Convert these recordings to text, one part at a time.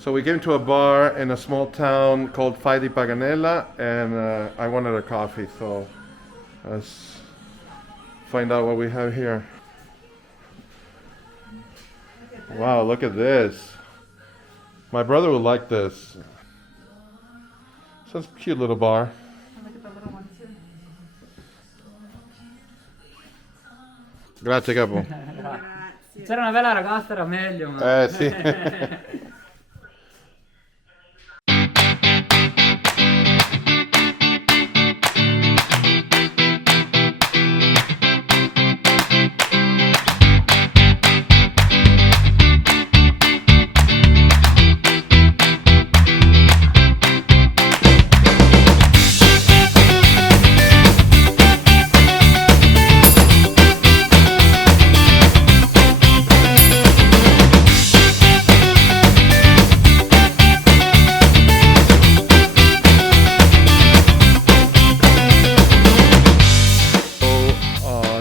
So we came to a bar in a small town called Fai di Paganella, and I wanted a coffee, so let's find out what we have here. Wow, look at this. My brother would like this. Such a cute little bar. Look at the little one too. Grazie capo. Se c'era una bella ragazza era meglio. Ma... Sì.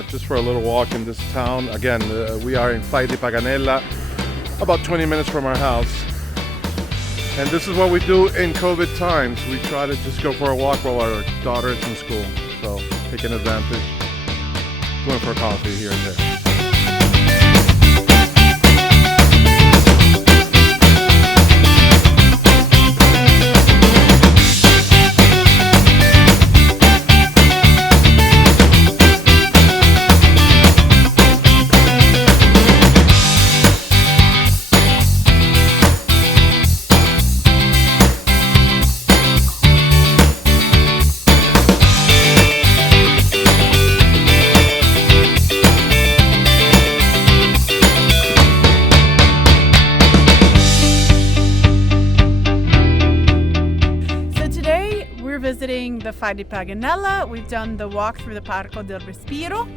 Just for a little walk in this town. Again, we are in Fai di Paganella, about 20 minutes from our house. And this is what we do in COVID times. We try to just go for a walk while our daughter is in school. So taking advantage, going for coffee here and there. Visiting the Fai di Paganella. We've done the walk through the Parco del Respiro.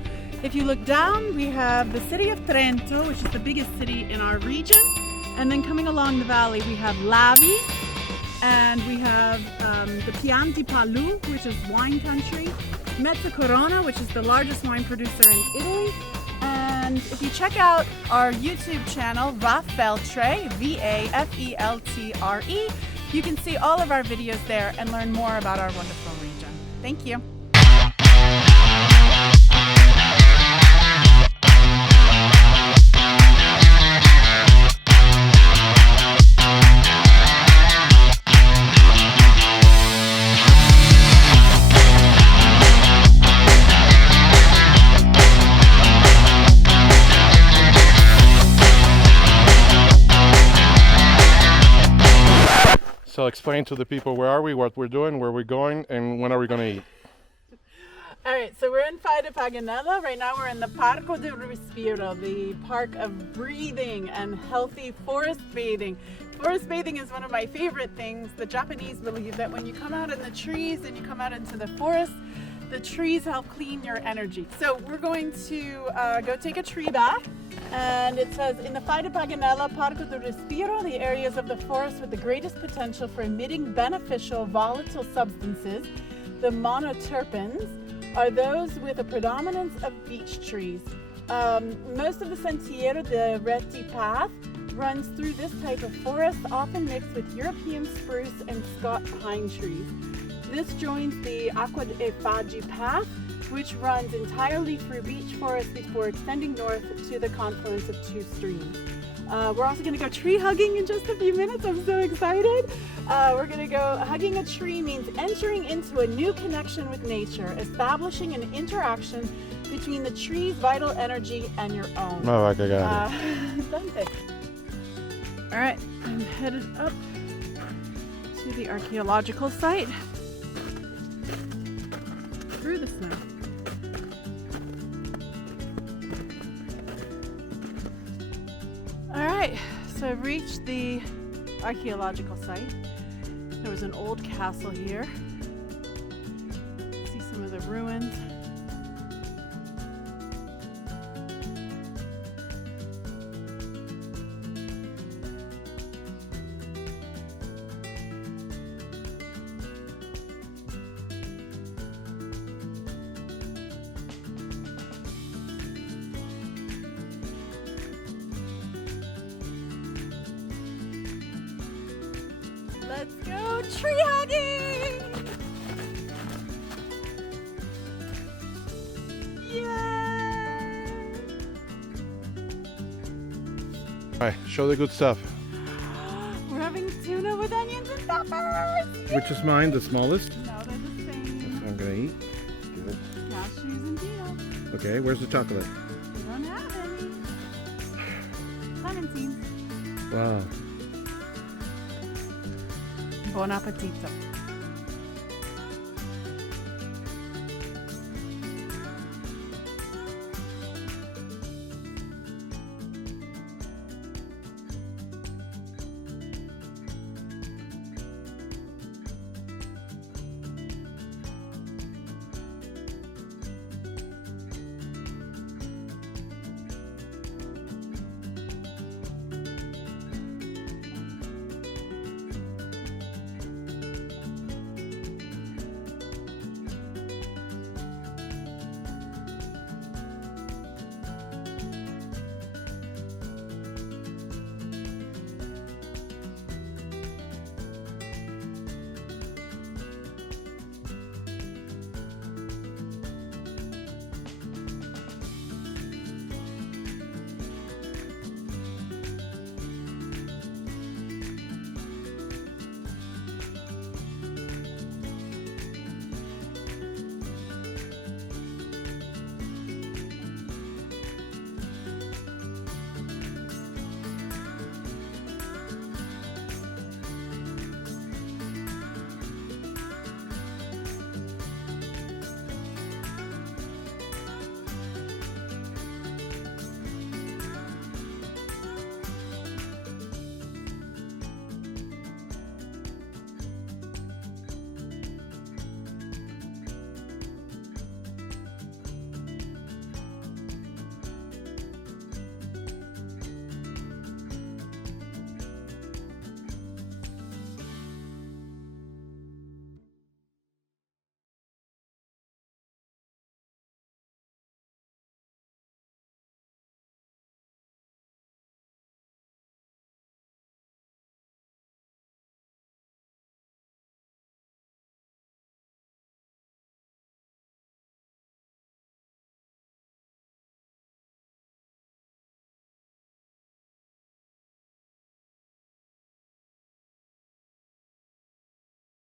If you look down, we have the city of Trento, which is the biggest city in our region. And then coming along the valley, we have Lavi, and we have the Chianti Palu, which is wine country, Mezza Corona, which is the largest wine producer in Italy. And if you check out our YouTube channel, Vafeltre, V-A-F-E-L-T-R-E, you can see all of our videos there and learn more about our wonderful region. Thank you. So explain to the people, where are we, what we're doing, where we're going, and when are we going to eat? All right, so we're in Fai di Paganella. Right now we're in the Parco del Respiro, the park of breathing and healthy forest bathing. Forest bathing is one of my favorite things. The Japanese believe that when you come out in the trees and you come out into the forest, the trees help clean your energy. So we're going to go take a tree bath. And it says, in the Fai di Paganella, Parco del Respiro, the areas of the forest with the greatest potential for emitting beneficial volatile substances, the monoterpenes, are those with a predominance of beech trees. Most of the Sentiero de Reti path runs through this type of forest, often mixed with European spruce and Scott pine trees. This joins the Acqua e Faggi path, which runs entirely through beech forest before extending north to the confluence of two streams. We're also going to go tree hugging in just a few minutes. I'm so excited. We're going to go hugging a tree means entering into a new connection with nature, establishing an interaction between the tree's vital energy and your own. Oh, I got it. Dante. All right, I'm headed up to the archaeological site through the snow. All right, so I've reached the archaeological site. There was an old castle here. See some of the ruins. tree hugging! Yay! All right, show the good stuff. We're having tuna with onions and peppers! Which is mine, the smallest? No, they're the same. I'm gonna eat. Give it. Cashews and peanuts. Okay, where's the chocolate? We don't have any. Clementines. Wow. Buon appetito.